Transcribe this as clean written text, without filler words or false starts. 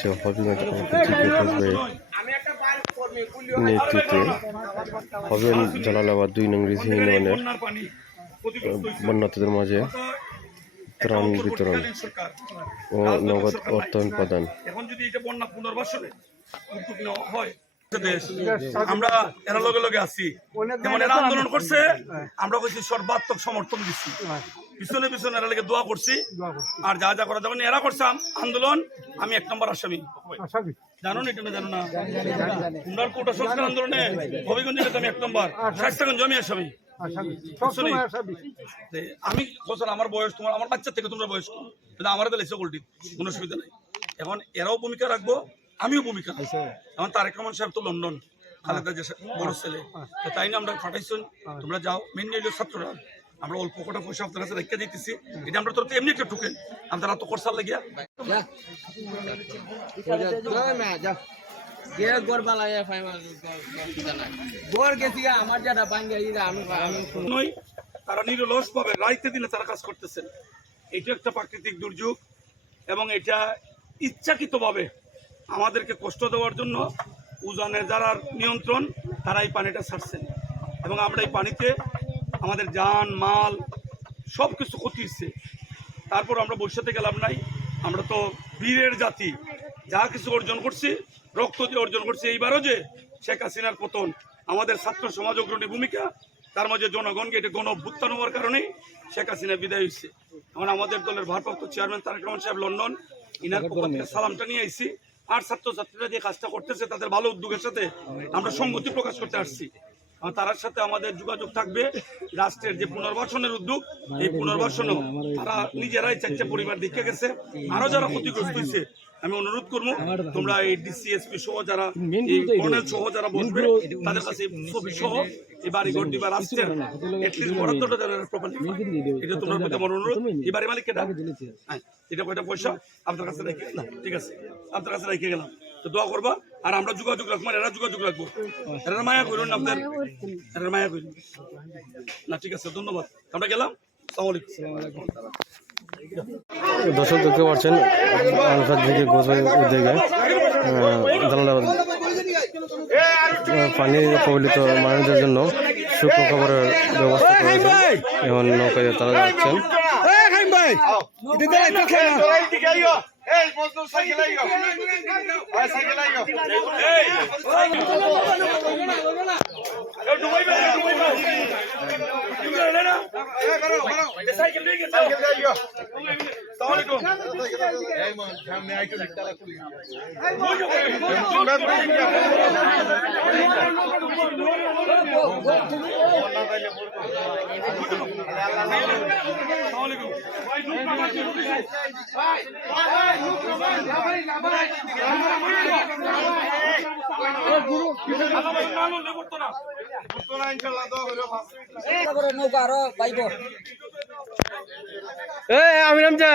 সদস্য হবিগঞ্জ নেতৃত্বে হবিগঞ্জ জালালাবাদ 2 নং রিজি ইউনিয়নের বন্যার্থীদের মাঝে ত্রাণ বিতরণ ও নগদ অর্থায়ন প্রদান। এখন যদি এটা বন্যা পুনর্বাসনে উদ্যোগ নেওয়া হয়, আমরা এরা লগে লগে আছি, যেমন এরা আন্দোলন করছে, আমরা কইছি সর্বাত্মক সমর্থন দিচ্ছি, পিছনে পিছনে এরা লেগে দোয়া করছি। আর যা যা করা যখন এরা করছে আন্দোলন, আমি 1 নম্বর আসামি। জানো না এটা? না জানো না? তোমরা কোটা সংস্কার আন্দোলনে হবিগঞ্জে আমি 1 নম্বর, শাস্তাগঞ্জ আমি আসামি। আমি বছর আমার বয়স তোমার, আমার বাচ্চা থেকে তোমরা বয়স কম, কিন্তু আমার দেশে উল্টি কোনো অসুবিধা নাই। এখন এরাও ভূমিকা রাখবো, আমিও ভূমিকা। এখন তারেক রহমান সাহেব তো লন্ডন, খালেদা যে বড় ছেলে, তাই না আমরা ফাটাইছেন, তোমরা যাও। মেন নিল ছাত্ররা, আমরা অল্প কটা পয়সা আপনার কাছে রেখে দিতেছি, এটা আমরা তো এমনি একটা ঠুকেন, আমরা তো করসার লাগিয়া তারা নিরলস ভাবে রাইতে দিনে তারা কাজ করতেছেন। এটা একটা প্রাকৃতিক দুর্যোগ এবং এটা ইচ্ছাকৃতভাবে আমাদেরকে কষ্ট দেওয়ার জন্য উজানের যারা নিয়ন্ত্রণ তারা এই পানিটা ছাড়ছেন এবং আমরা এই পানিতে আমাদের জান মাল সব কিছু ক্ষতি হচ্ছে। তারপর আমরা বসে গেলাম নাই, আমরা তো বীরের জাতি, যা কিছু অর্জন করছি রক্ত দিয়ে অর্জন করছি। এইবারও যে শেখ হাসিনার পতন, আমাদের ছাত্র সমাজ অগ্রণী ভূমিকা, তার মাঝে জনগণকে এটা গণ অভ্যুত্থান হওয়ার কারণেই শেখ হাসিনা বিদায় হয়েছে। এখন আমাদের দলের ভারপ্রাপ্ত চেয়ারম্যান তারেক রহমান সাহেব লন্ডন, ইনার পক্ষ থেকে সালামটা নিয়ে আইছি। আর ছাত্রছাত্রীরা যে কাজটা করতেছে তাদের ভালো উদ্যোগের সাথে আমরা সংগতি প্রকাশ করতে আসছি। তার সাথে আমাদের যোগাযোগ থাকবে। রাষ্ট্রের যে পুনর্বাসনের উদ্যোগ, এই পুনর্বাসনও তারা নিজেরাই 4টা পরিবার দেখে গেছে। আরো যারা ক্ষতিগ্রস্ত হয়েছে আমি অনুরোধ করবো, তোমরা এই ডিসিএসপি সহ যারা কর্নেল সহ যারা বসবে তাদের কাছে ছবি সহ এই বাড়ি ঘর দিবা, রাষ্ট্রের বরাদ্দটা এটা তোমরা প্রতি আমার অনুরোধ। এই বাড়ি মালিককে ডাক, এটা কয়টা পয়সা আপনার কাছে রেখে, না ঠিক আছে আপনার কাছে রেখে গেলাম, তো দোয়া করবা। আর আমরা যোগাযোগ রাখবো, এরা যোগাযোগ রাখবো, এরা মায়া করুন না, আপনার এরা মায়া করুন না, ঠিক আছে ধন্যবাদ, আমরা গেলাম। দর্শক দেখতে পাচ্ছেন আলফাদ থেকে গোছাই উদ্যোগে জালালাবাদ পানি কবলিত মানুষদের জন্য শুকনো খাবারের ব্যবস্থা করেছে। এখন নৌকায় তারা যাচ্ছেন। আমি নাম যা